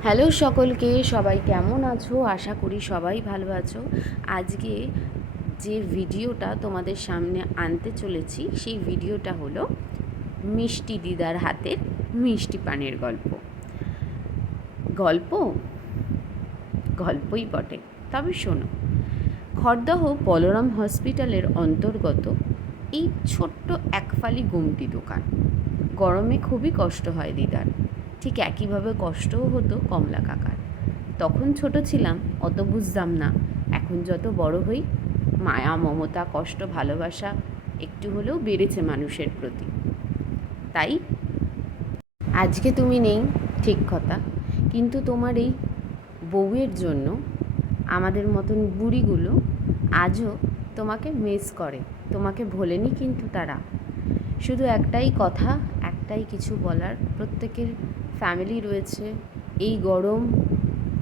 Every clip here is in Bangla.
হ্যালো সকলকে, সবাই কেমন আছো? আশা করি সবাই ভালো আছো। আজকে যে ভিডিওটা তোমাদের সামনে আনতে চলেছি, সেই ভিডিওটা হলো মিষ্টি দিদার হাতের মিষ্টি পানের গল্প। গল্প? গল্পই বটে। তবে শোনো, খড়দহ বলরাম হসপিটালের অন্তর্গত এই ছোট্ট একফালি গুমটি দোকান। গরমে খুবই কষ্ট হয় দিদার। ঠিক একইভাবে কষ্টও হতো কমলা কাকার। তখন ছোট ছিলাম, অত বুঝতাম না। এখন যত বড় হই, মায়া, মমতা, কষ্ট, ভালোবাসা একটু হলেও বেড়েছে মানুষের প্রতি। তাই আজকে তুমি নেই, ঠিক কথা। কিন্তু তোমার এই বউয়ের জন্য আমাদের মতন বুড়িগুলো আজও তোমাকে মিস করে। তোমাকে ভোলেনি কিন্তু তারা। শুধু একটাই কথা, একটাই কিছু বলার প্রত্যেকের ফ্যামিলি রয়েছে। এই গরম,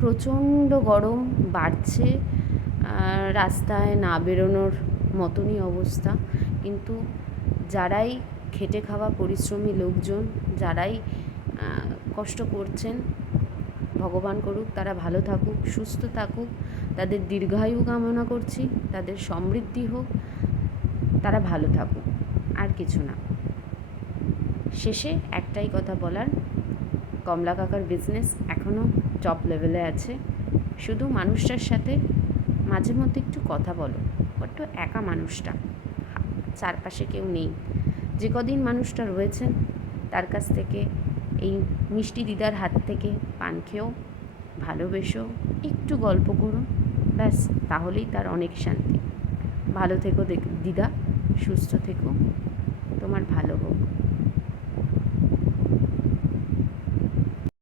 প্রচণ্ড গরম বাড়ছে রাস্তায় না বেরোনোর মতনই অবস্থা। কিন্তু যারাই খেটে খাওয়া পরিশ্রমী লোকজন, যারাই কষ্ট করছেন, ভগবান করুক, তারা ভালো থাকুক, সুস্থ থাকুক, তাদের দীর্ঘায়ু কামনা করছি, তাদের সমৃদ্ধি হোক, তারা ভালো থাকুক, আর কিছু না। শেষে একটাই কথা বলার কমলা কাকার বিজনেস এখনও টপ লেভেলে আছে। শুধু মানুষটার সাথে মাঝে মধ্যে একটু কথা বলো, বড্ড একা মানুষটা। চারপাশে কেউ নেই। যে কদিন মানুষটা রয়েছেন, তার কাছ থেকে এই মিষ্টি দিদার হাত থেকে পান খেয়েও ভালোবেসো একটু গল্প করো ব্যাস, তাহলেই তার অনেক শান্তি। ভালো থেকো দিদা, সুস্থ থেকো। তোমার ভালো হোক।